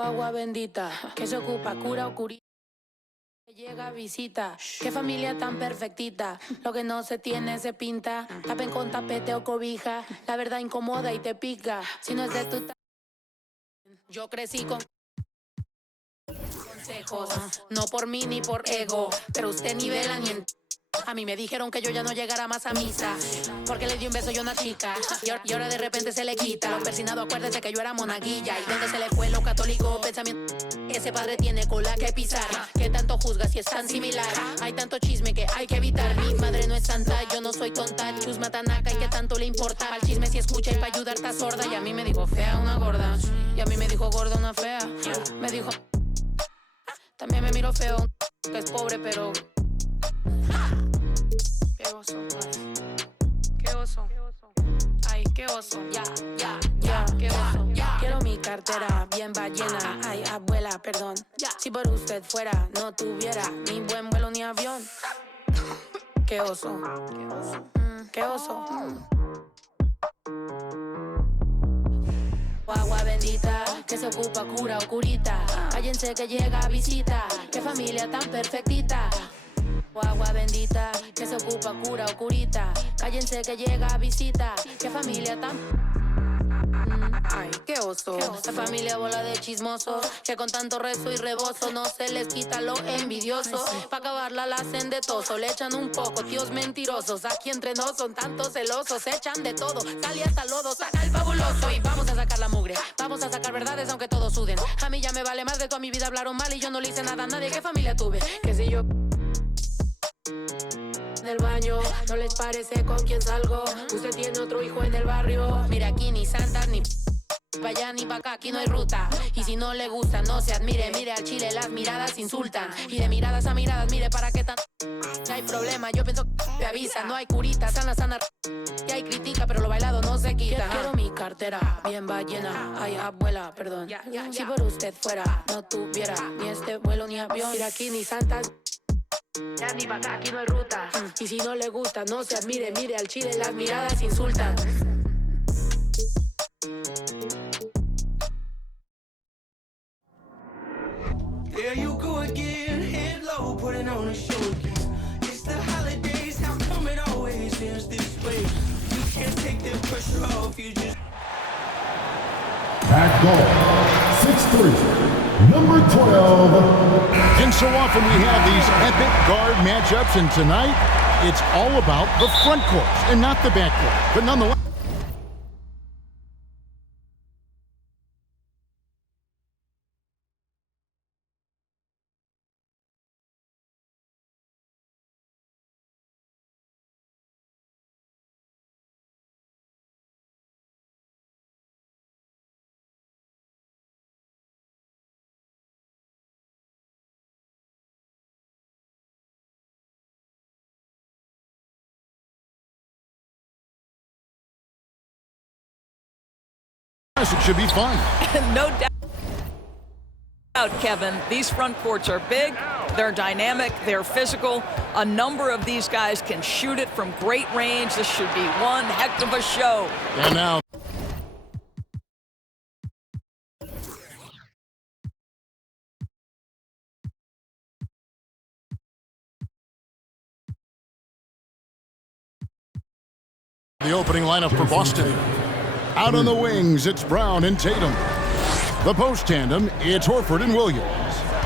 Agua bendita, que se ocupa, cura o curita. Llega visita, qué familia tan perfectita. Lo que no se tiene se pinta. Tapen con tapete o cobija. La verdad incomoda y te pica. Si no es de tu yo crecí con consejos. No por mí ni por ego, pero usted ni vela ni en... A mí me dijeron que yo ya no llegara más a misa porque le di un beso yo a una chica y ahora de repente se le quita. Lo persinado, acuérdese que yo era monaguilla. ¿Y dónde se le fue lo católico? Pensamiento. Ese padre tiene cola que pisar. Que tanto juzga si es tan similar. Hay tanto chisme que hay que evitar. Mi madre no es santa, yo no soy tonta. Chusma tanaca y que tanto le importa. Al chisme si escucha y para ayudar está sorda. Y a mí me dijo fea una gorda. Y a mí me dijo gorda una fea. Me dijo... También me miro feo, que es pobre pero... Qué oso, qué oso, ay, qué oso, ya, qué oso. Quiero mi cartera bien ballena, ay, abuela, perdón. Si por usted fuera, no tuviera ni buen vuelo ni avión. Qué oso, qué oso. Agua bendita, que se ocupa, cura o curita. Cállense que llega visita, qué familia tan perfectita. Agua bendita, que se ocupa, cura o curita. Cállense que llega visita, qué familia tan... Ay, qué oso. Esta familia bola de chismosos que con tanto rezo y rebozo no se les quita lo envidioso. Pa' acabarla la hacen de toso, le echan un poco, tíos mentirosos. Aquí entre nos son tantos celosos, echan de todo, sale hasta lodo, saca el fabuloso. Y vamos a sacar la mugre, vamos a sacar verdades aunque todos suden. A mí ya me vale más de toda mi vida hablaron mal y yo no le hice nada a nadie. ¿Qué familia tuve? Que si yo... del baño, no les parece con quién salgo. Usted tiene otro hijo en el barrio. Mira, aquí ni santas ni pa' allá ni pa' acá, aquí no hay ruta. Y si no le gusta, no se admire. Mire al chile, las miradas insultan. Y de miradas a miradas, mire para qué tan... No hay problema, yo pienso que te avisa. No hay curita, sana. Y hay critica, pero lo bailado no se quita. Quiero mi cartera bien ballena. Ay, abuela, perdón. Si por usted fuera, no tuviera ni este vuelo ni avión. Mira, aquí ni santas... Ya ni pa' acá, aquí no hay ruta. Y si no le gusta, no se admire. Mire al chile, las miradas insultan. There you go again, head low, putting on a show again. It's the holidays, how come it always feels this way? You can't take the pressure off, you just... Back goal, 6'3", number 12. And so often we have these epic guard matchups, and tonight it's all about the front court and not the back court. But nonetheless... It should be fun. No doubt, Kevin. These front courts are big, they're dynamic, they're physical. A number of these guys can shoot it from great range. This should be one heck of a show. And now... the opening lineup for Boston. Out on the wings, it's Brown and Tatum. The post tandem, it's Horford and Williams.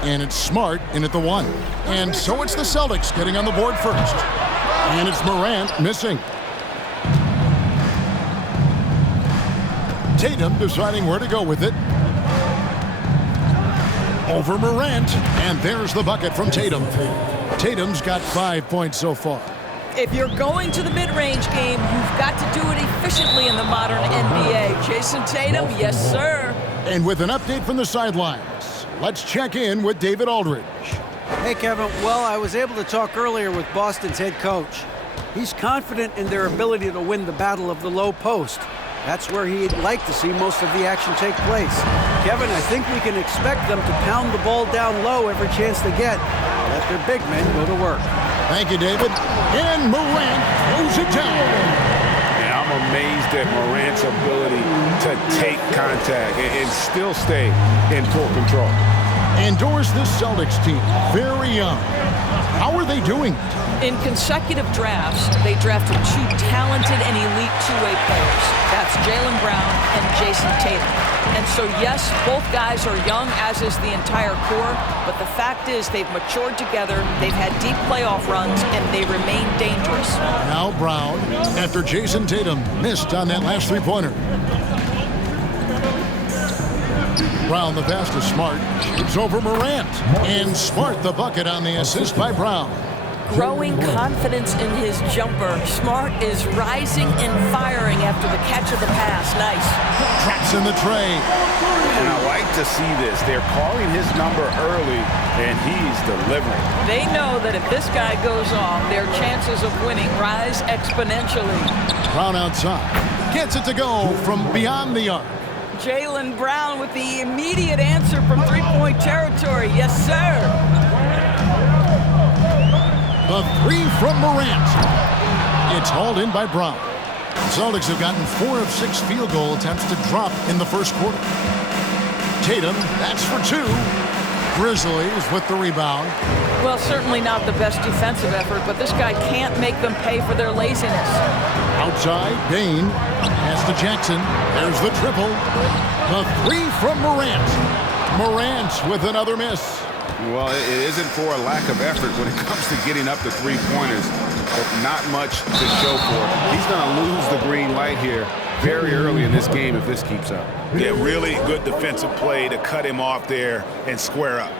And it's Smart in at the 1. And so it's the Celtics getting on the board first. And it's Morant missing. Tatum deciding where to go with it. Over Morant. And there's the bucket from Tatum. Tatum's got 5 points so far. If you're going to the mid-range game, you've got to do it efficiently in the modern NBA. Jason Tatum, yes, sir. And with an update from the sidelines, let's check in with David Aldridge. Hey, Kevin. Well, I was able to talk earlier with Boston's head coach. He's confident in their ability to win the battle of the low post. That's where he'd like to see most of the action take place. Kevin, I think we can expect them to pound the ball down low every chance they get. Let their big men go to work. Thank you, David. And Morant throws it down. Yeah, I'm amazed at Morant's ability to take contact and still stay in full control. Endorse this Celtics team, very young. How are they doing? In consecutive drafts, they drafted 2 talented and elite two-way players. That's Jaylen Brown and Jason Tatum. And so, yes, both guys are young, as is the entire core, but the fact is they've matured together, they've had deep playoff runs, and they remain dangerous. Now Brown, after Jason Tatum missed on that last three-pointer. Brown, the pass to Smart, shoots over Morant, and Smart the bucket on the assist by Brown. Growing confidence in his jumper. Smart is rising and firing after the catch of the pass. Nice. Traps in the tray. And I like to see this. They're calling his number early, and he's delivering. They know that if this guy goes off, their chances of winning rise exponentially. Brown outside. Gets it to go from beyond the arc. Jaylen Brown with the immediate answer from three-point territory. Yes, sir. The three from Morant. It's hauled in by Brown. Celtics have gotten 4 of 6 field goal attempts to drop in the first quarter. Tatum, that's for 2. Grizzlies with the rebound. Well, certainly not the best defensive effort, but this guy can't make them pay for their laziness. Outside, Bane. Pass to Jackson. There's the triple. The 3 from Morant. Morant with another miss. Well, it isn't for a lack of effort when it comes to getting up to three-pointers, but not much to show for it. He's going to lose the green light here very early in this game if this keeps up. Yeah, really good defensive play to cut him off there and square up.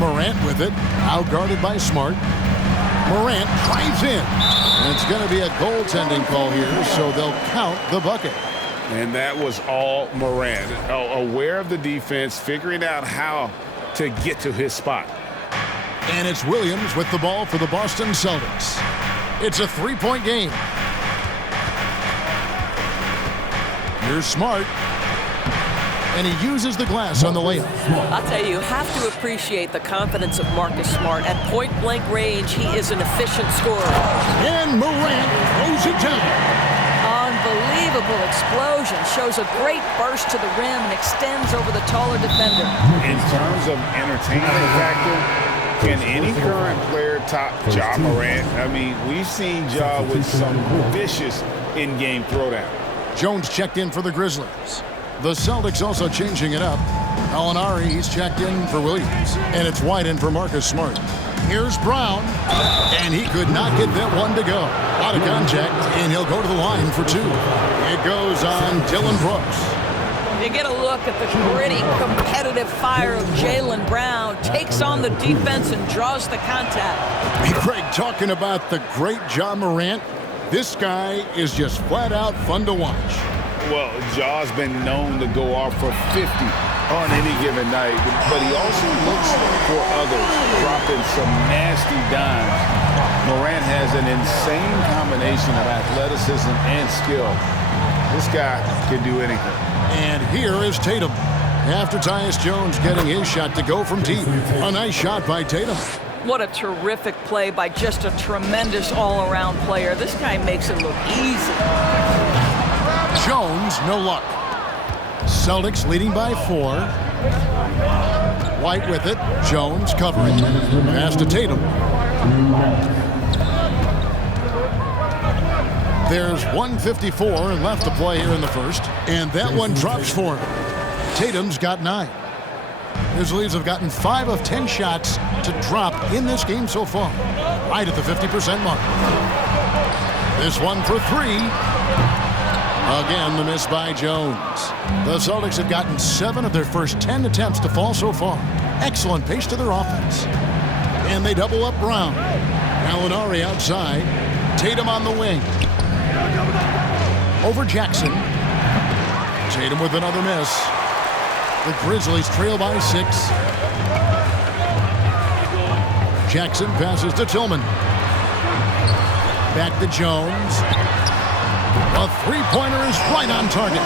Morant with it, outguarded by Smart. Morant drives in. And it's going to be a goaltending call here, so they'll count the bucket. And that was all Morant. Aware of the defense, figuring out how to get to his spot. And it's Williams with the ball for the Boston Celtics. It's a 3-point game. Here's Smart. And he uses the glass on the layup. I'll tell you have to appreciate the confidence of Marcus Smart. At point-blank range, he is an efficient scorer. And Morant throws it down. Unbelievable explosion. Shows a great burst to the rim and extends over the taller defender. In terms of entertainment factor, can any current player top Ja Morant? I mean, we've seen Ja with some vicious in-game throwdown. Jones checked in for the Grizzlies. The Celtics also changing it up. Alinari, he's checked in for Williams. And it's White in for Marcus Smart. Here's Brown. And he could not get that one to go. Out of contact, and he'll go to the line for 2. It goes on Dillon Brooks. You get a look at the gritty, competitive fire of Jaylen Brown. Takes on the defense and draws the contact. Hey, Craig, talking about the great Ja Morant, this guy is just flat out fun to watch. Well, Ja's been known to go off for 50 on any given night, but he also looks for others, dropping some nasty dimes. Morant has an insane combination of athleticism and skill. This guy can do anything. And here is Tatum. After Tyus Jones getting his shot to go from deep. A nice shot by Tatum. What a terrific play by just a tremendous all-around player. This guy makes it look easy. Jones, no luck. Celtics leading by 4. White with it. Jones covering. Pass to Tatum. There's 1:54 left to play here in the first, and that one drops for him. Tatum's got 9. Grizzlies have gotten 5 of 10 shots to drop in this game so far, right at the 50% mark. This one for 3. Again, the miss by Jones. The Celtics have gotten 7 of their first 10 attempts to fall so far. Excellent pace to their offense. And they double up Brown. Alinari outside. Tatum on the wing. Over Jackson. Tatum with another miss. The Grizzlies trail by 6. Jackson passes to Tillman. Back to Jones. The three-pointer is right on target.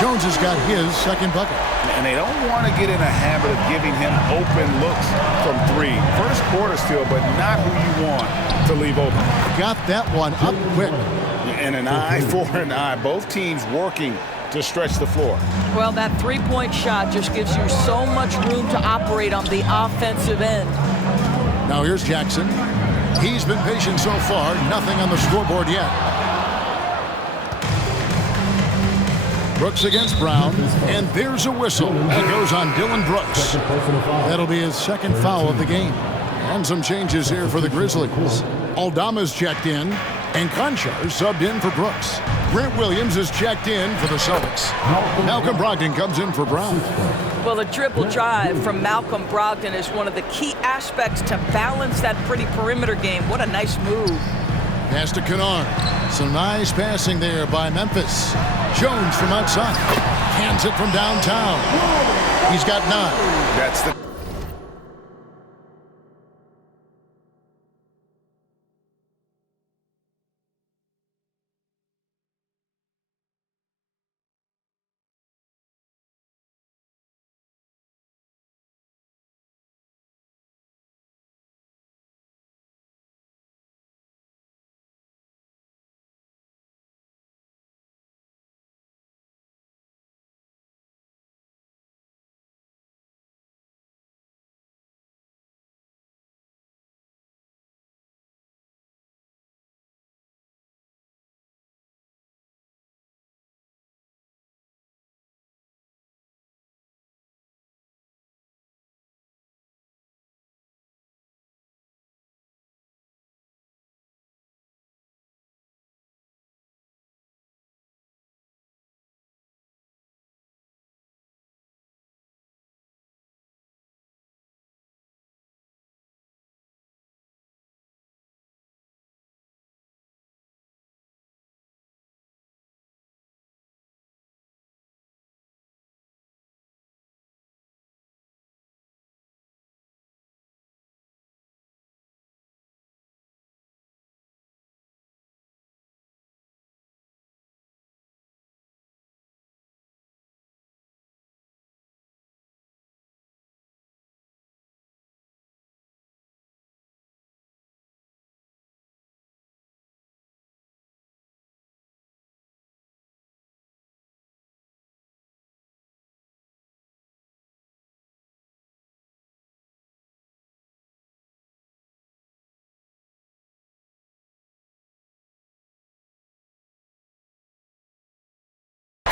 Jones has got his second bucket. And they don't want to get in a habit of giving him open looks from three. First quarter still, but not who you want to leave open. Got that one up quick. And an eye for an eye. Both teams working to stretch the floor. Well, that three-point shot just gives you so much room to operate on the offensive end. Now here's Jackson. He's been patient so far. Nothing on the scoreboard yet. Brooks against Brown, and there's a whistle that goes on Dylan Brooks. That'll be his second foul of the game. And some changes here for the Grizzlies. Aldama's checked in, and Conchar subbed in for Brooks. Grant Williams is checked in for the Celtics. Malcolm Brogdon comes in for Brown. Well, the dribble drive from Malcolm Brogdon is one of the key aspects to balance that pretty perimeter game. What a nice move. Pass to Kennard. Some nice passing there by Memphis. Jones from outside. Hands it from downtown. He's got 9. That's the...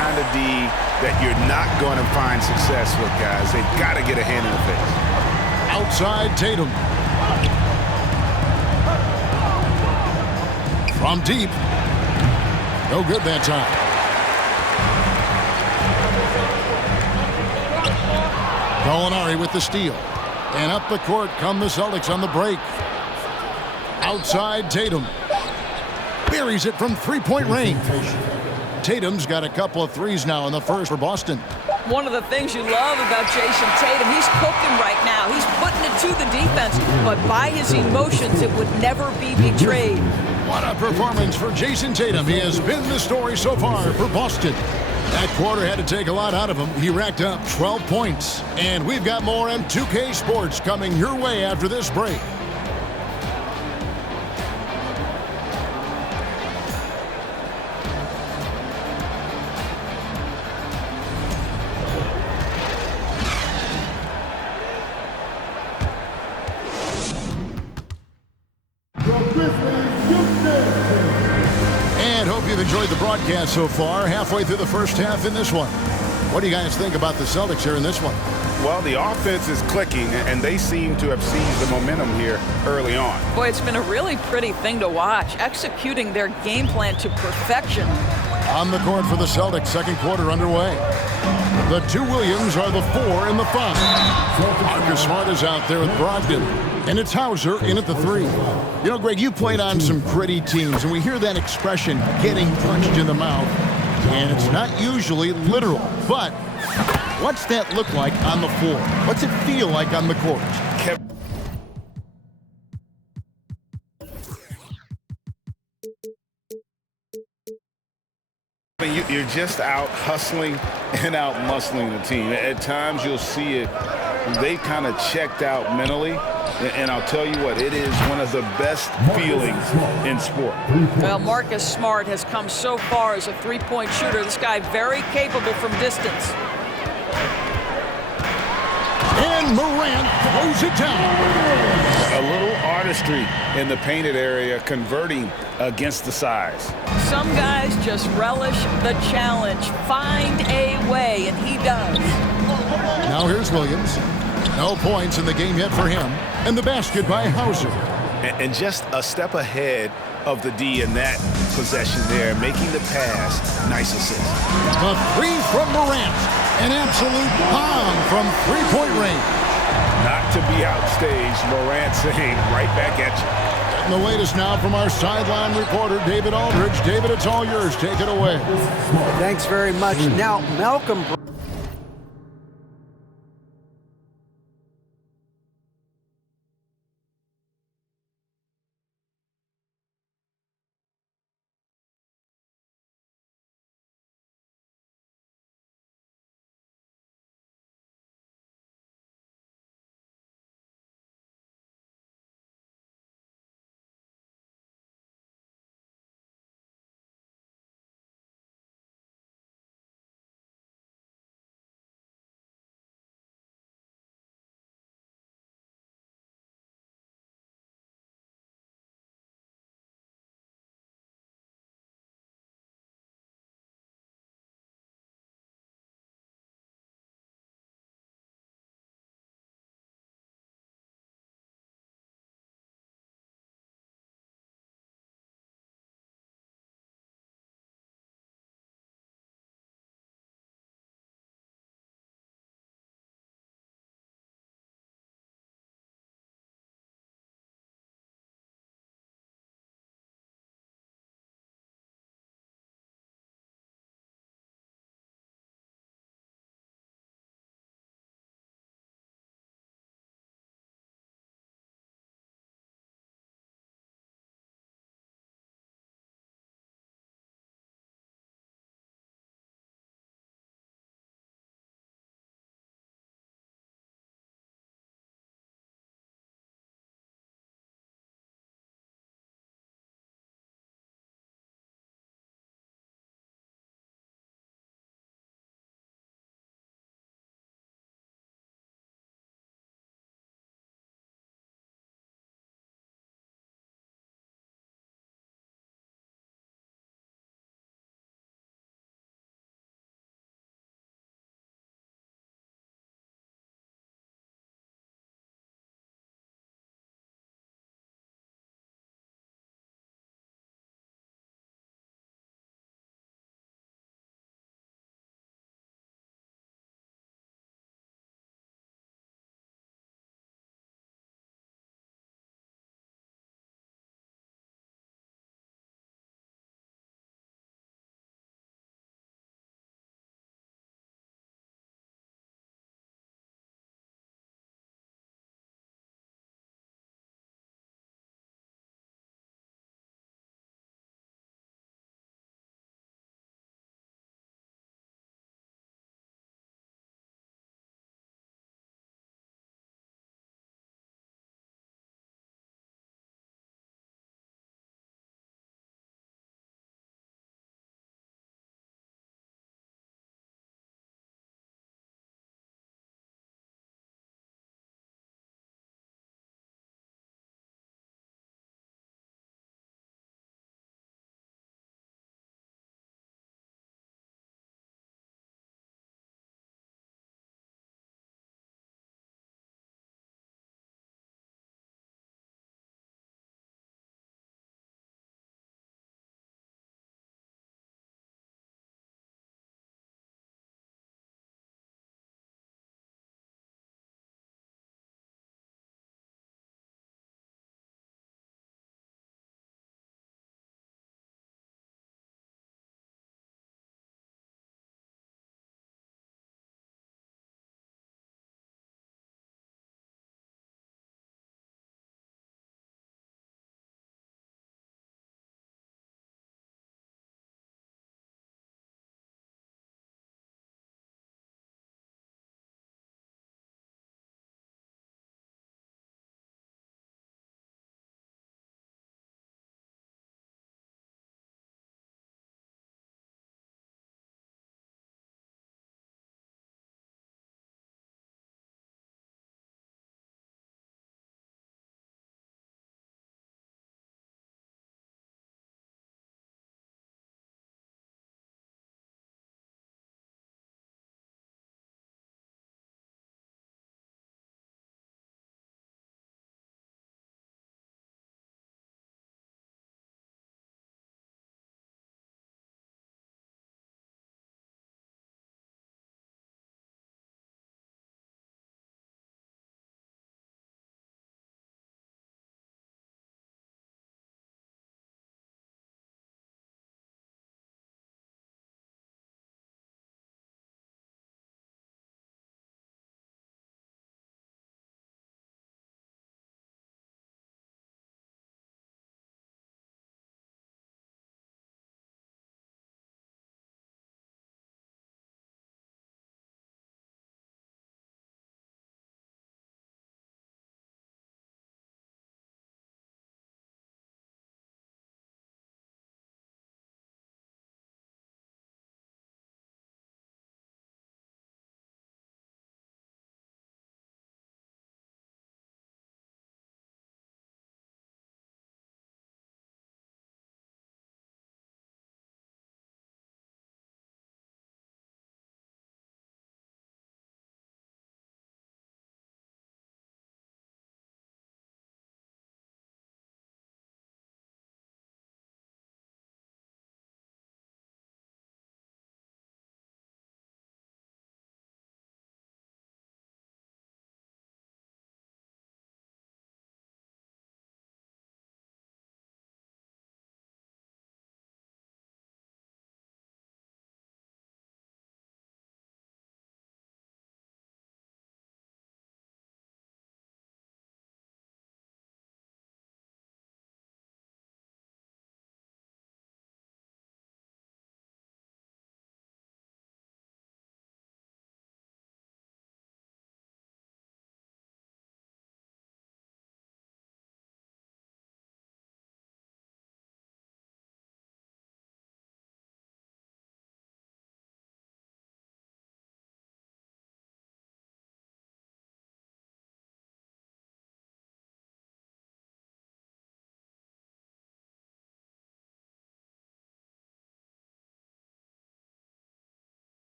kind of D that you're not going to find success with, guys. They've got to get a hand in the face. Outside Tatum. From deep. No good that time. Gallinari with the steal. And up the court come the Celtics on the break. Outside Tatum. Buries it from three-point range. Tatum's got a couple of threes now in the first for Boston. One of the things you love about Jason Tatum, he's cooking right now. He's putting it to the defense, but by his emotions, it would never be betrayed. What a performance for Jason Tatum. He has been the story so far for Boston. That quarter had to take a lot out of him. He racked up 12 points. And we've got more M2K Sports coming your way after this break. And hope you've enjoyed the broadcast so far. Halfway through the first half in this one. What do you guys think about the Celtics here in this one? Well, the offense is clicking, and they seem to have seized the momentum here early on. Boy, it's been a really pretty thing to watch, executing their game plan to perfection. On the court for the Celtics, second quarter underway. The two Williams are the 4 and the 5. Marcus Smart is out there with Brogdon. And it's Hauser in at the 3. You know, Greg, you played on some pretty teams, and we hear that expression, getting punched in the mouth. And it's not usually literal, but what's that look like on the floor? What's it feel like on the court? You're just out hustling and out muscling the team. At times you'll see it. They kind of checked out mentally. And I'll tell you what, it is one of the best feelings in sport. Well, Marcus Smart has come so far as a three-point shooter. This guy very capable from distance. And Morant throws it down. A little artistry in the painted area, converting against the size. Some guys just relish the challenge. Find a way, and he does. Now here's Williams. No points in the game yet for him. And the basket by Hauser. And just a step ahead of the D in that possession there, making the pass. Nice assist. A three from Morant. An absolute bomb from three-point range. Not to be outstaged, Morant saying right back at you. And the latest now from our sideline reporter, David Aldridge. David, it's all yours. Take it away. Thanks very much. Now, Malcolm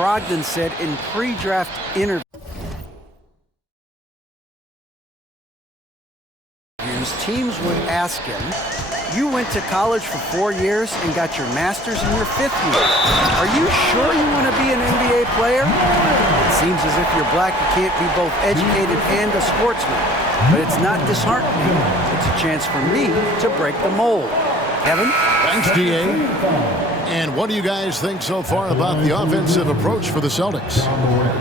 Brogdon said in pre-draft interviews, teams would ask him, "You went to college for 4 years and got your master's in your 5th year. Are you sure you want to be an NBA player? It seems as if you're black, you can't be both educated and a sportsman. But it's not disheartening. It's a chance for me to break the mold." Kevin? Thanks, DA. And what do you guys think so far about the offensive approach for the Celtics?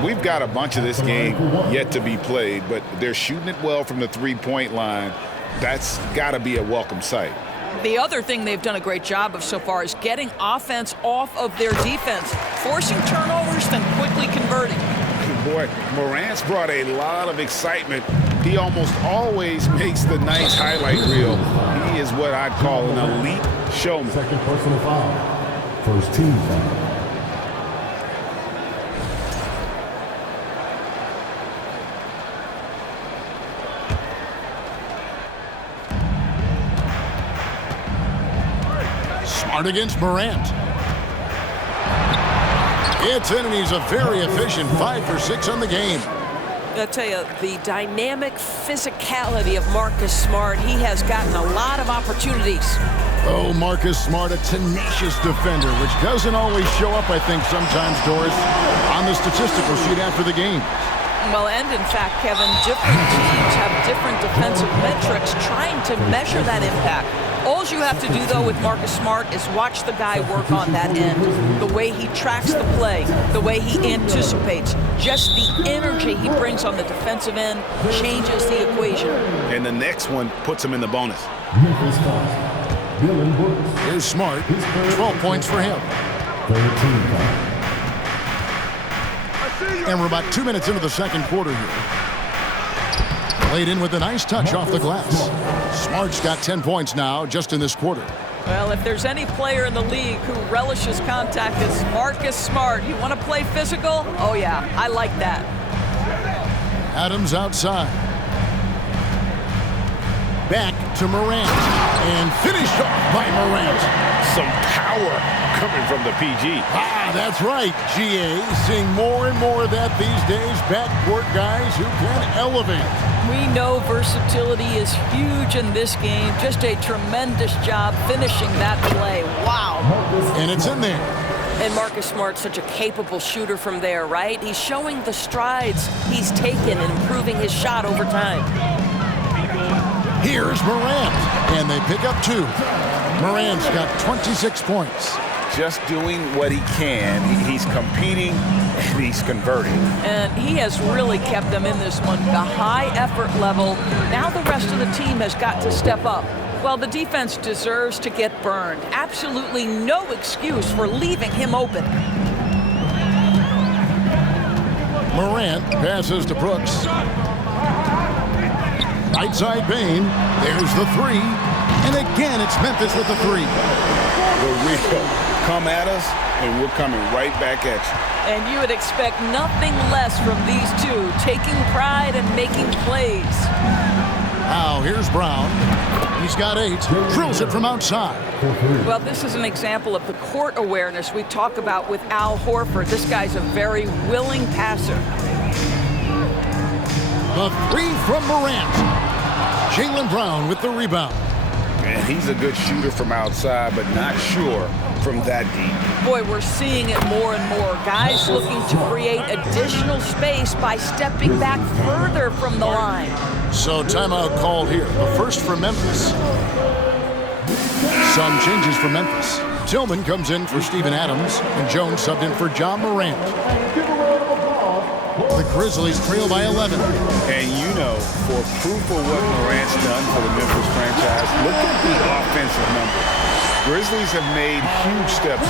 We've got a bunch of this game yet to be played, but they're shooting it well from the three-point line. That's got to be a welcome sight. The other thing they've done a great job of so far is getting offense off of their defense, forcing turnovers, then quickly converting. Boy, Morant's brought a lot of excitement. He almost always makes the nice highlight reel. He is what I'd call an elite showman. Second personal foul. First team foul. Smart against Morant. It's in, and he's a very efficient 5 for 6 on the game. I'll tell you, the dynamic physicality of Marcus Smart, he has gotten a lot of opportunities. Oh, Marcus Smart, a tenacious defender, which doesn't always show up, I think, sometimes, Doris, on the statistical sheet after the game. Well, and in fact, Kevin, different teams have different defensive metrics trying to measure that impact. All you have to do, though, with Marcus Smart is watch the guy work on that end. The way he tracks the play, the way he anticipates, just the energy he brings on the defensive end changes the equation. And the next one puts him in the bonus. Memphis foul. Dylan Brooks. Here's Smart. 12 points for him. Third team foul. And we're about 2 minutes into the second quarter here. Played in with a nice touch off the glass. Smart's got 10 points now just in this quarter. Well, if there's any player in the league who relishes contact, it's Marcus Smart. You want to play physical? Oh, yeah, I like that. Adams outside. Back to Morant. And finished off by Morant. Some power coming from the PG. Ah, that's right, GA. Seeing more and more of that these days. Backcourt guys who can elevate. We know versatility is huge in this game. Just a tremendous job finishing that play. Wow. And it's in there. And Marcus Smart's such a capable shooter from there, right? He's showing the strides he's taken in improving his shot over time. Here's Morant. And they pick up 2. Morant's got 26 points. Just doing what he can. He's competing and he's converting. And he has really kept them in this one. The high effort level. Now the rest of the team has got to step up. Well, the defense deserves to get burned. Absolutely no excuse for leaving him open. Morant passes to Brooks. Right side Bane. There's the 3. And again, it's Memphis with the 3. The real come at us, and we're coming right back at you. And you would expect nothing less from these two, taking pride and making plays. Now, here's Brown. He's got 8. Drills it from outside. Well, this is an example of the court awareness we talk about with Al Horford. This guy's a very willing passer. The 3 from Morant. Jaylen Brown with the rebound. And he's a good shooter from outside, but not sure from that deep. Boy, we're seeing it more and more. Guys looking to create additional space by stepping back further from the line. So timeout called here. The first for Memphis. Some changes for Memphis. Tillman comes in for Steven Adams, and Jones subbed in for John Morant. The Grizzlies trail by 11. And you know, for proof of what Morant's done for the Memphis franchise, look at the offensive numbers. Grizzlies have made huge steps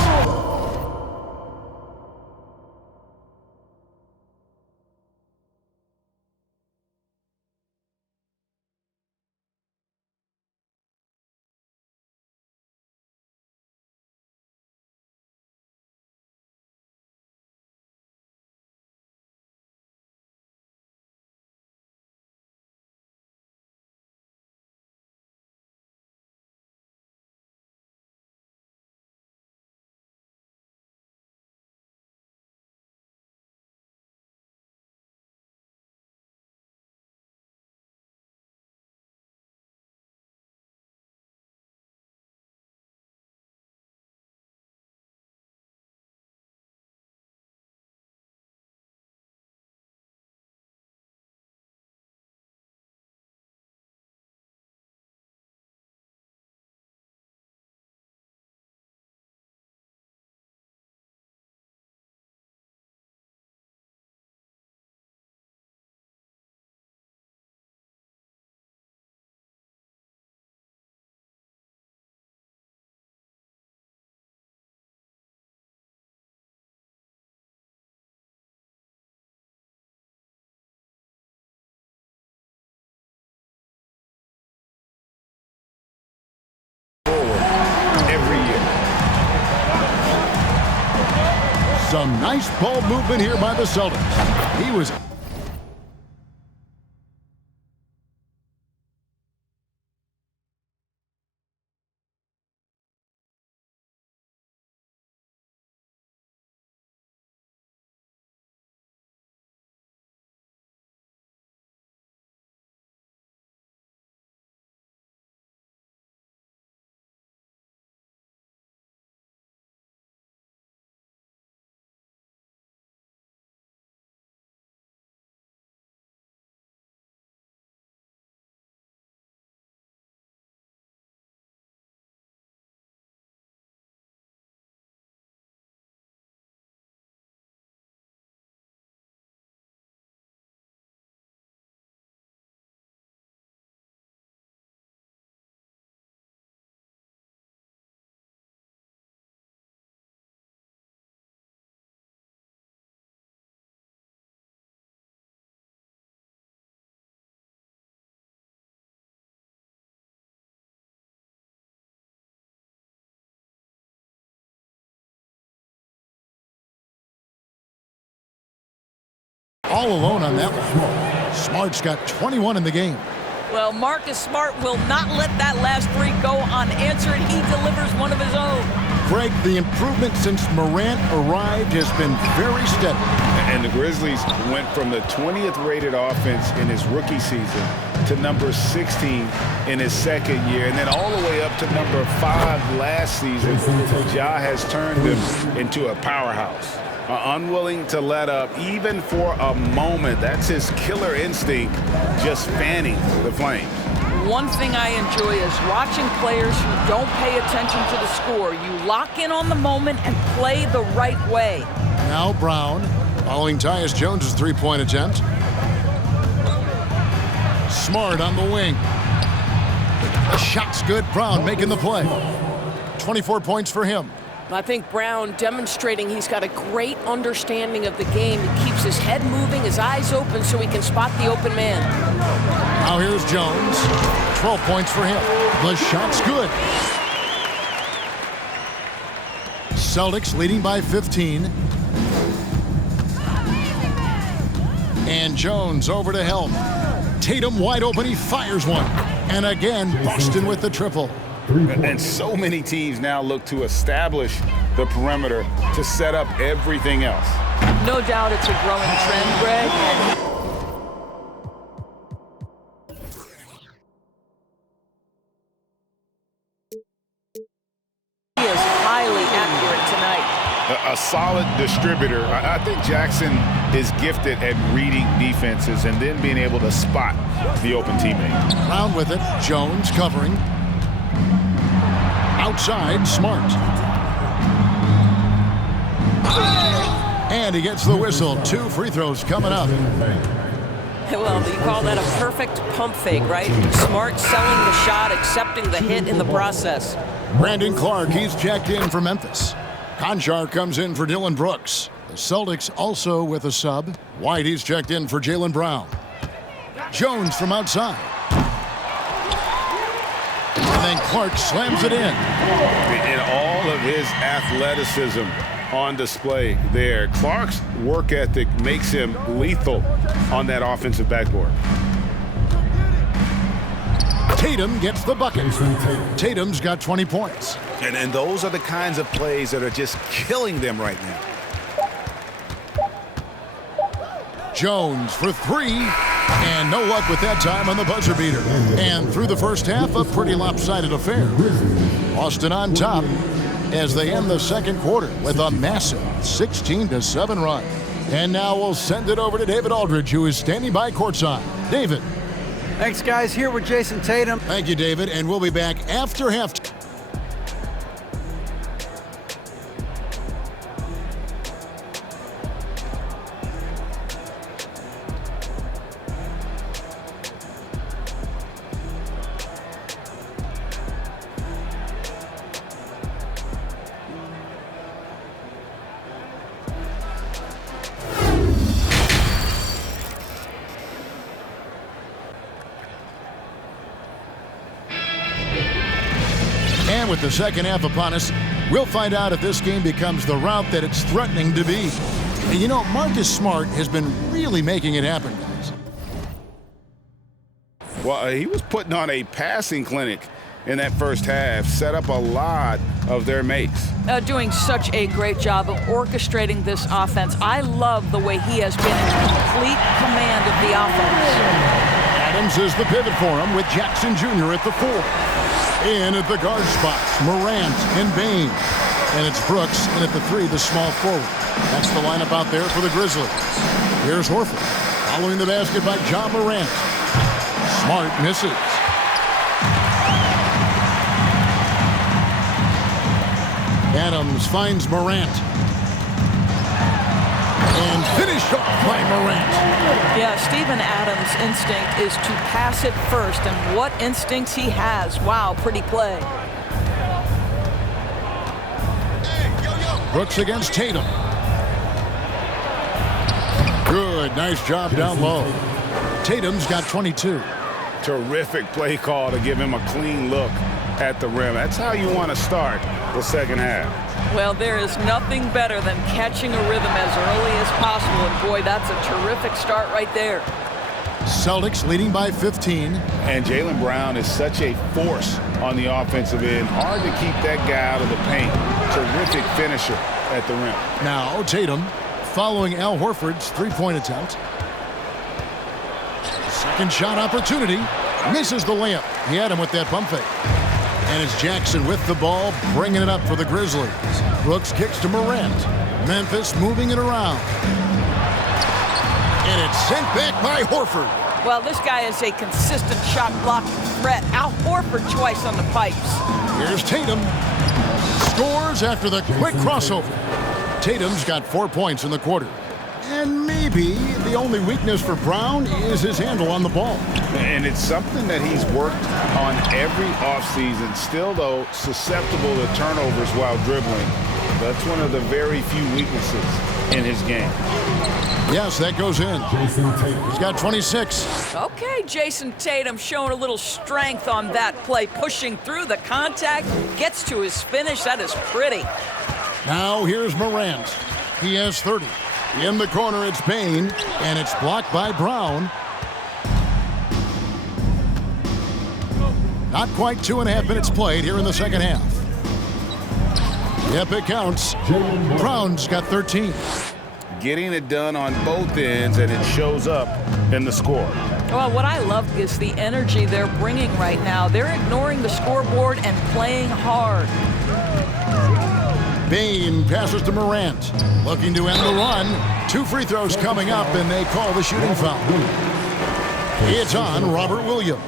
Some nice ball movement here by the Celtics. He was... all alone on that one. Smart's got 21 in the game. Well, Marcus Smart will not let that last three go unanswered. He delivers one of his own. Greg, the improvement since Morant arrived has been very steady. And the Grizzlies went from the 20th rated offense in his rookie season to number 16 in his second year, and then all the way up to number 5 last season. Ja has turned him into a powerhouse. Unwilling to let up even for a moment. That's his killer instinct, just fanning the flames. One thing I enjoy is watching players who don't pay attention to the score. You lock in on the moment and play the right way. Now Brown, following Tyus Jones' three-point attempt. Smart on the wing. The shot's good. Brown making the play. 24 points for him. I think Brown demonstrating he's got a great understanding of the game. He keeps his head moving, his eyes open so he can spot the open man. Now here's Jones. 12 points for him. The shot's good. Celtics leading by 15. And Jones over to help. Tatum wide open. He fires one. And again, Boston with the triple. And so many teams now look to establish the perimeter to set up everything else. No doubt it's a growing trend, Greg. He is highly accurate tonight. A solid distributor. I think Jackson is gifted at reading defenses and then being able to spot the open teammate. Brown with it. Jones covering. Outside, Smart. And he gets the whistle. 2 free throws coming up. Well, you call that a perfect pump fake, right? Smart selling the shot, accepting the hit in the process. Brandon Clark, he's checked in for Memphis. Conchar comes in for Dylan Brooks. The Celtics also with a sub. White, he's checked in for Jaylen Brown. Jones from outside. And then Clark slams it in. And all of his athleticism on display there. Clark's work ethic makes him lethal on that offensive backboard. Tatum gets the bucket. Tatum's got 20 points. And those are the kinds of plays that are just killing them right now. Jones for 3. And no luck with that time on the buzzer beater. And through the first half, a pretty lopsided affair. Boston on top as they end the second quarter with a massive 16-7 run. And now we'll send it over to David Aldridge, who is standing by courtside. David. Thanks, guys. Here with Jason Tatum. Thank you, David. And we'll be back after halftime. And with the second half upon us, we'll find out if this game becomes the route that it's threatening to be. And you know, Marcus Smart has been really making it happen, guys. Well, he was putting on a passing clinic in that first half, set up a lot of their makes. Doing such a great job of orchestrating this offense. I love the way he has been in complete command of the offense. Adams is the pivot for him with Jackson Jr. at the 4. In at the guard spots, Morant and Bane. And it's Brooks in at the 3, the small forward. That's the lineup out there for the Grizzlies. Here's Horford, following the basket by Ja Morant. Smart misses. Adams finds Morant. And finished off by Morant. Yeah, Steven Adams' instinct is to pass it first, and what instincts he has. Wow, pretty play. Brooks against Tatum. Good, nice job down low. Tatum's got 22. Terrific play call to give him a clean look at the rim. That's how you want to start the second half. Well, there is nothing better than catching a rhythm as early as possible, and boy, that's a terrific start right there. Celtics leading by 15. And Jaylen Brown is such a force on the offensive end. Hard to keep that guy out of the paint. Terrific finisher at the rim. Now Tatum following Al Horford's three-point attempt. Second shot opportunity. Misses the layup. He had him with that pump fake. And it's Jackson with the ball, bringing it up for the Grizzlies. Brooks kicks to Morant. Memphis moving it around. And it's sent back by Horford. Well, this guy is a consistent shot blocking threat. Al Horford twice on the pipes. Here's Tatum. Scores after the quick crossover. Tatum's got 4 points in the quarter. And maybe the only weakness for Brown is his handle on the ball. And it's something that he's worked on every offseason. Still, though, susceptible to turnovers while dribbling. That's one of the very few weaknesses in his game. Yes, that goes in. He's got 26. Okay, Jason Tatum showing a little strength on that play, pushing through the contact, gets to his finish. That is pretty. Now here's Morant. He has 30. In the corner, it's Bane, and it's blocked by Brown. Not quite 2.5 minutes played here in the second half. Yep, it counts. Brown's got 13. Getting it done on both ends, and it shows up in the score. Well, what I love is the energy they're bringing right now. They're ignoring the scoreboard and playing hard. Bane passes to Morant, looking to end the run. 2 free throws coming up, and they call the shooting foul. It's on Robert Williams.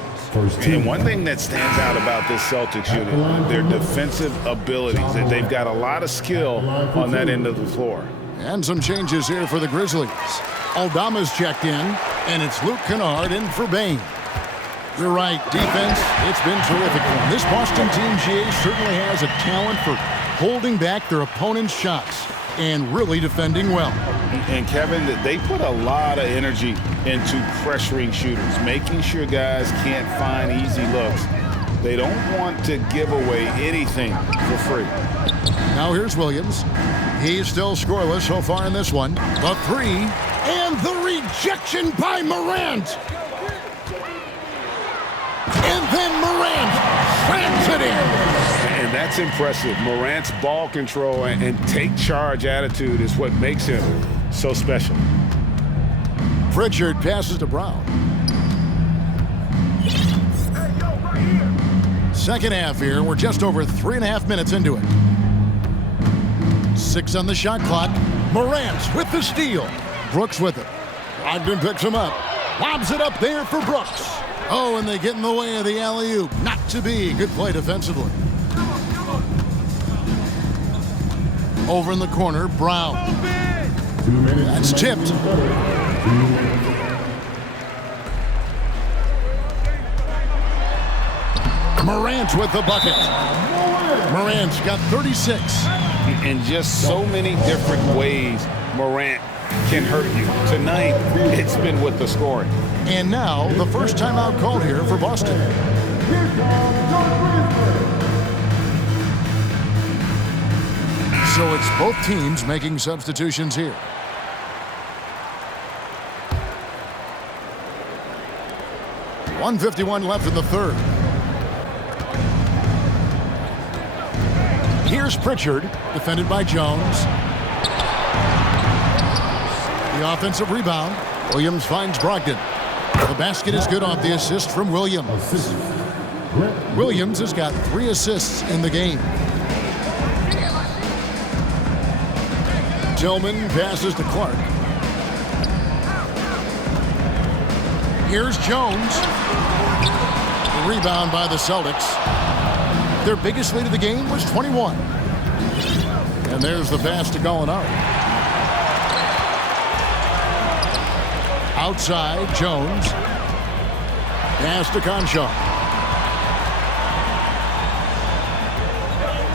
And one thing that stands out about this Celtics unit, their defensive abilities. That they've got a lot of skill on that end of the floor. And some changes here for the Grizzlies. Aldama's checked in, and it's Luke Kennard in for Bane. You're right, defense, it's been terrific. This Boston team, GA, certainly has a talent for holding back their opponent's shots and really defending well. And Kevin, they put a lot of energy into pressuring shooters, making sure guys can't find easy looks. They don't want to give away anything for free. Now here's Williams. He's still scoreless so far in this one. The 3, and the rejection by Morant. And then Morant slams it in. And that's impressive. Morant's ball control and take charge attitude is what makes him so special. Pritchard passes to Brown. Second half here. We're just over 3.5 minutes into it. 6 on the shot clock. Morant with the steal. Brooks with it. Brogdon picks him up. Lobs it up there for Brooks. Oh, and they get in the way of the alley-oop. Not to be. Good play defensively. Over in the corner, Brown. That's tipped. Morant with the bucket. Morant's got 36. In just so many different ways, Morant can hurt you. Tonight, it's been with the scoring. And now, the first timeout called here for Boston. reports both teams making substitutions here. .151 left in the third. Here's Pritchard, defended by Jones. The offensive rebound. Williams finds Brogdon. The basket is good off the assist from Williams. Williams has got 3 assists in the game. Tillman passes to Clark. Here's Jones. The rebound by the Celtics. Their biggest lead of the game was 21. And there's the pass to Gallinari. Outside, Jones. Pass to Conchar.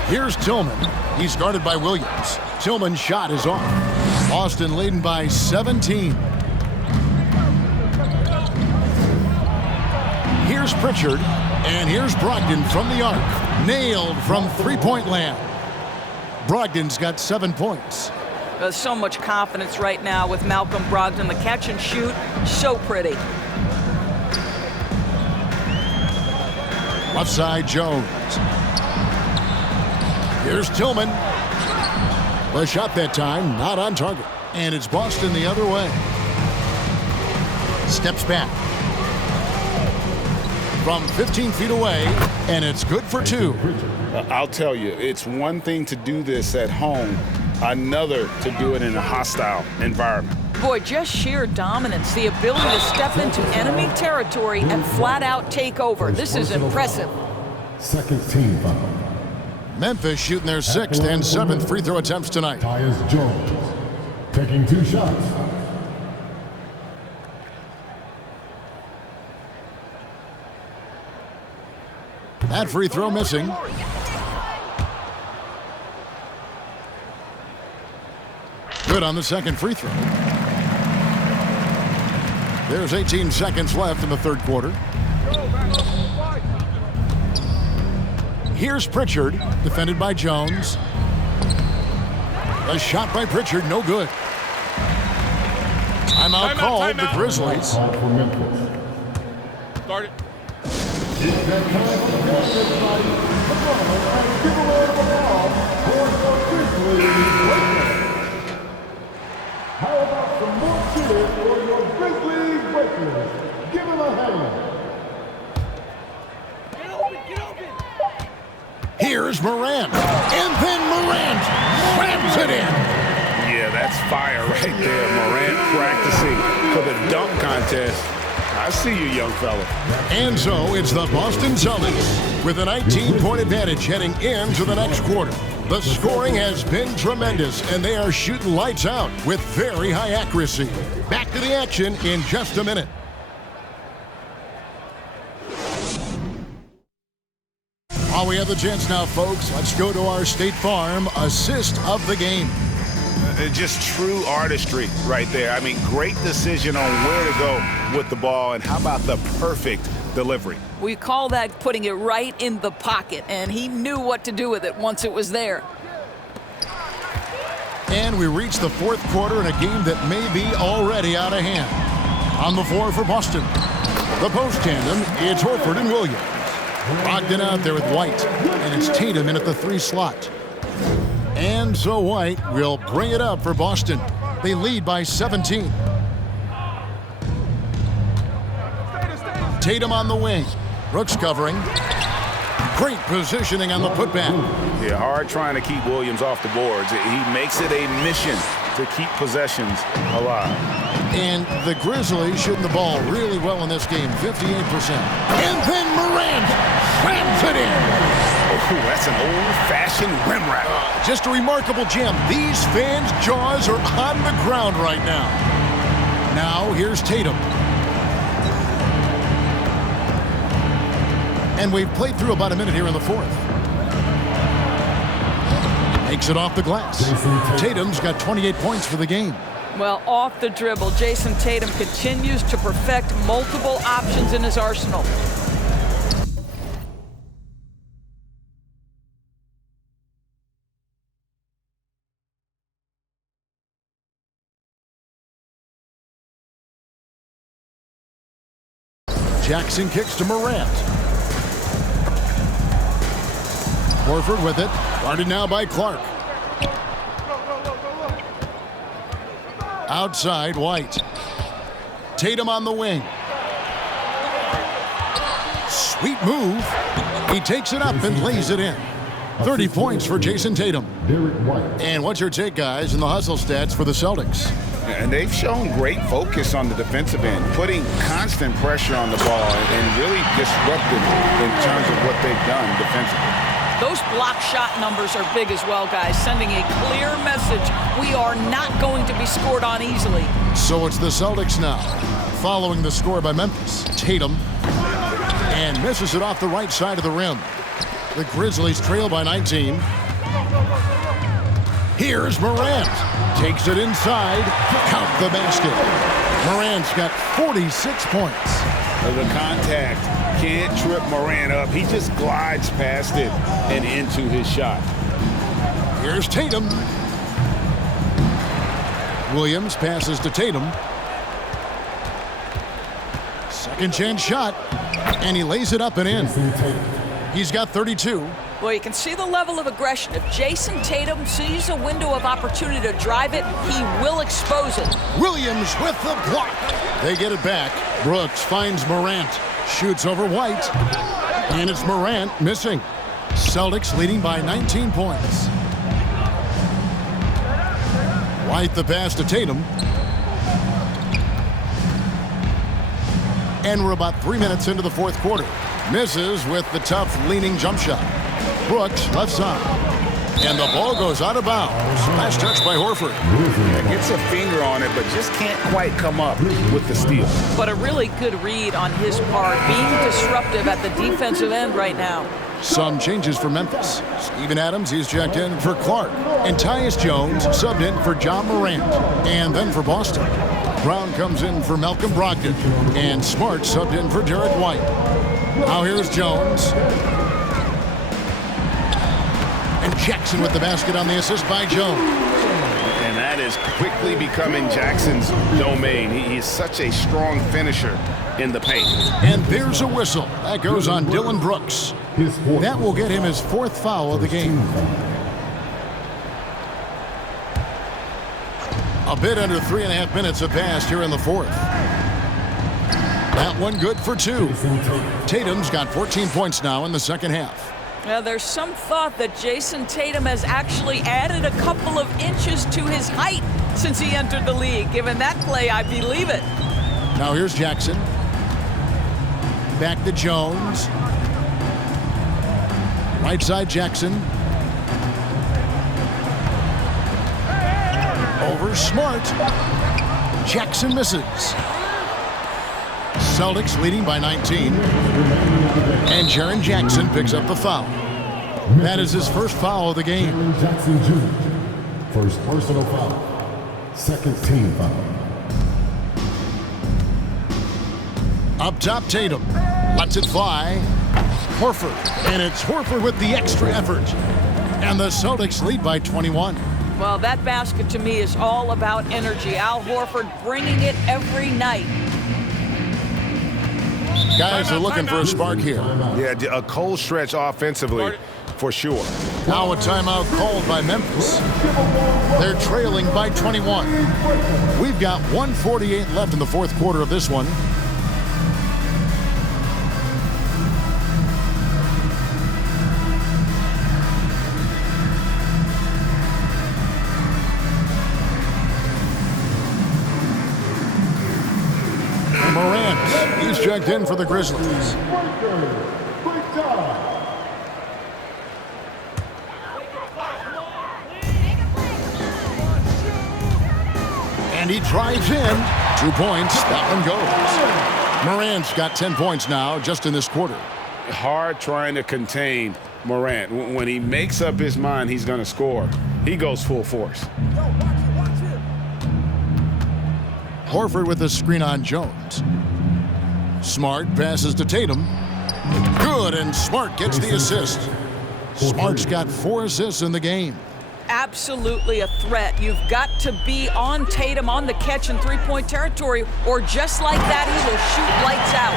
Here's Tillman. He's guarded by Williams. Tillman's shot is off. Boston leading by 17. Here's Pritchard. And here's Brogdon from the arc. Nailed from three-point land. Brogdon's got 7 points. There's so much confidence right now with Malcolm Brogdon. The catch and shoot, so pretty. Left side, Jones. Here's Tillman. The shot that time, not on target. And it's Boston the other way. Steps back. From 15 feet away, and it's good for 2. I'll tell you, it's one thing to do this at home, another to do it in a hostile environment. Boy, just sheer dominance, the ability to step into enemy territory and flat out take over. This is impressive. Second team foul. Memphis shooting their 6th and 7th free throw attempts tonight. Tyus Jones taking 2 shots. That free throw missing. Good on the second free throw. There's 18 seconds left in the third quarter. Here's Pritchard, defended by Jones. A shot by Pritchard, no good. Timeout called the Grizzlies. Call for Memphis. Start it. It's that time of the game, everybody. Come on, and give away the ball for the Grizzlies. How about some more cheers for your Grizzlies Breakers? Give them a hand. Here's Morant. And then Morant slams it in. Yeah, that's fire right there. Morant practicing for the dunk contest. I see you, young fella. And so it's the Boston Celtics with a 19-point advantage heading into the next quarter. The scoring has been tremendous, and they are shooting lights out with very high accuracy. Back to the action in just a minute. While we have the chance now, folks, let's go to our State Farm assist of the game. Just true artistry right there. I mean, great decision on where to go with the ball, and how about the perfect delivery? We call that putting it right in the pocket, and he knew what to do with it once it was there. And we reach the fourth quarter in a game that may be already out of hand. On the floor for Boston, the post tandem, it's Horford and Williams. Brogdon out there with White, and it's Tatum in at the 3 slot. And so White will bring it up for Boston. They lead by 17. Tatum on the wing. Brooks covering. Great positioning on the putback. Yeah, hard trying to keep Williams off the boards. He makes it a mission to keep possessions alive. And the Grizzlies shooting the ball really well in this game, 58%. And then Morant slams it in. Oh, that's an old-fashioned rim wrap. Just a remarkable gem. These fans' jaws are on the ground right now. Now here's Tatum. And we've played through about a minute here in the fourth. Makes it off the glass. Tatum's got 28 points for the game. Well, off the dribble, Jason Tatum continues to perfect multiple options in his arsenal. Jackson kicks to Morant. Horford with it. Guarded now by Clark. Outside, White. Tatum on the wing. Sweet move. He takes it up and lays it in. 30 points for Jason Tatum. And what's your take, guys, in the hustle stats for the Celtics? And they've shown great focus on the defensive end, putting constant pressure on the ball and really disruptive in terms of what they've done defensively. Those block shot numbers are big as well, guys, sending a clear message. We are not going to be scored on easily. So it's the Celtics now, following the score by Memphis. Tatum, and misses it off the right side of the rim. The Grizzlies trail by 19. Here's Morant. Takes it inside. Count the basket. Morant's got 46 points. The contact can't trip Morant up. He just glides past it and into his shot. Here's Tatum. Williams passes to Tatum. Second chance shot. And he lays it up and in. He's got 32. Well, you can see the level of aggression. If Jason Tatum sees a window of opportunity to drive it, he will expose it. Williams with the block. They get it back. Brooks finds Morant. Shoots over White. And it's Morant missing. Celtics leading by 19 points. White the pass to Tatum. And we're about 3 minutes into the fourth quarter. Misses with the tough leaning jump shot. Brooks left side. And the ball goes out of bounds. Last touch by Horford. Gets a finger on it, but just can't quite come up with the steal. But a really good read on his part, being disruptive at the defensive end right now. Some changes for Memphis. Steven Adams, he's checked in for Clark. And Tyus Jones subbed in for John Morant. And then for Boston, Brown comes in for Malcolm Brogdon. And Smart subbed in for Derek White. Now here's Jones. And Jackson with the basket on the assist by Jones. And that is quickly becoming Jackson's domain. He is such a strong finisher in the paint. And there's a whistle. That goes on Dylan Brooks. That will get him his fourth foul of the game. A bit under 3.5 minutes have passed here in the fourth. That one good for 2. Tatum's got 14 points now in the second half. Now, there's some thought that Jason Tatum has actually added a couple of inches to his height since he entered the league. Given that play, I believe it. Now here's Jackson. Back to Jones. Right side Jackson. Over Smart. Jackson misses. Celtics leading by 19. And Jaren Jackson picks up the foul. That is his first foul of the game. Jaren Jackson Jr. First personal foul. Second team foul. Up top, Tatum. Lets it fly. Horford. And it's Horford with the extra effort. And the Celtics lead by 21. Well, that basket to me is all about energy. Al Horford bringing it every night. Guys are looking for a spark here. Yeah, a cold stretch offensively, for sure. Now a timeout called by Memphis. They're trailing by 21. We've got 1:48 left in the fourth quarter of this one. Morant, he's checked in for the Grizzlies. And he drives in. 2 points. That one goes. Morant's got 10 points now just in this quarter. Hard trying to contain Morant. When he makes up his mind he's going to score, he goes full force. Horford with the screen on Jones. Smart passes to Tatum. Good, and Smart gets the assist. Smart's got 4 assists in the game. absolutely a threat. You've got to be on Tatum on the catch in three-point territory, or just like that, he will shoot lights out.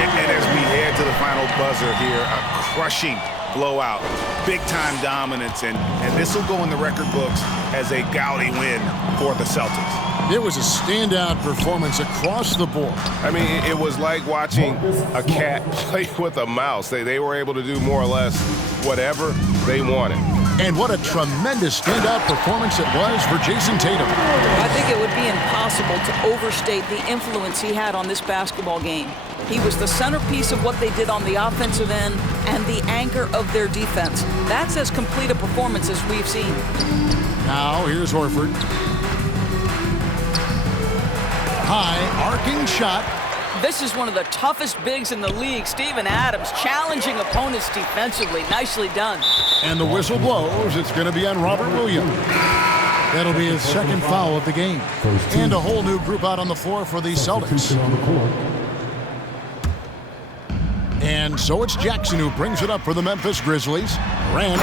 And as we head to the final buzzer here, a crushing blowout, big-time dominance, and this will go in the record books as a gaudy win for the Celtics. It was a standout performance across the board. I mean, it was like watching a cat play with a mouse. They were able to do more or less whatever they wanted. And what a tremendous standout performance it was for Jason Tatum. I think it would be impossible to overstate the influence he had on this basketball game. He was the centerpiece of what they did on the offensive end and the anchor of their defense. That's as complete a performance as we've seen. Now, here's Horford. High, arcing shot. This is one of the toughest bigs in the league. Steven Adams challenging opponents defensively. Nicely done. And the whistle blows. It's going to be on Robert Williams. That'll be his second foul of the game. And a whole new group out on the floor for the Celtics. And so it's Jackson who brings it up for the Memphis Grizzlies. Morant.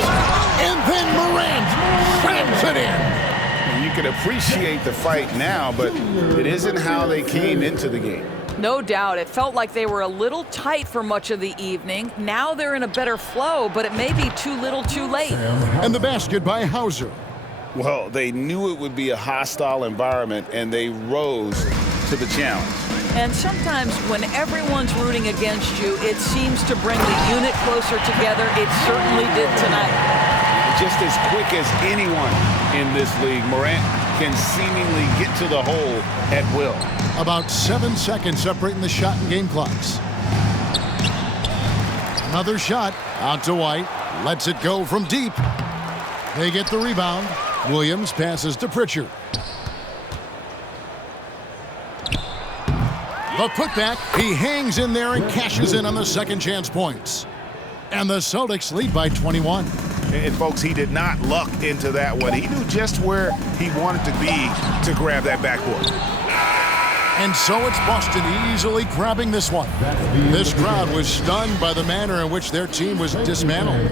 And then Morant slams it in. You can appreciate the fight now, but it isn't how they came into the game. No doubt. It felt like they were a little tight for much of the evening. Now they're in a better flow, but it may be too little too late. And the basket by Hauser. Well, they knew it would be a hostile environment, and they rose to the challenge. And sometimes when everyone's rooting against you, it seems to bring the unit closer together. It certainly did tonight. Just as quick as anyone in this league, Morant can seemingly get to the hole at will. About 7 seconds separating the shot and game clocks. Another shot out to White. Lets it go from deep. They get the rebound. Williams passes to Pritchard. The putback. He hangs in there and cashes in on the second chance points. And the Celtics lead by 21. And folks, he did not luck into that one. He knew just where he wanted to be to grab that backboard. And so it's Boston easily grabbing this one. This crowd was stunned by the manner in which their team was dismantled.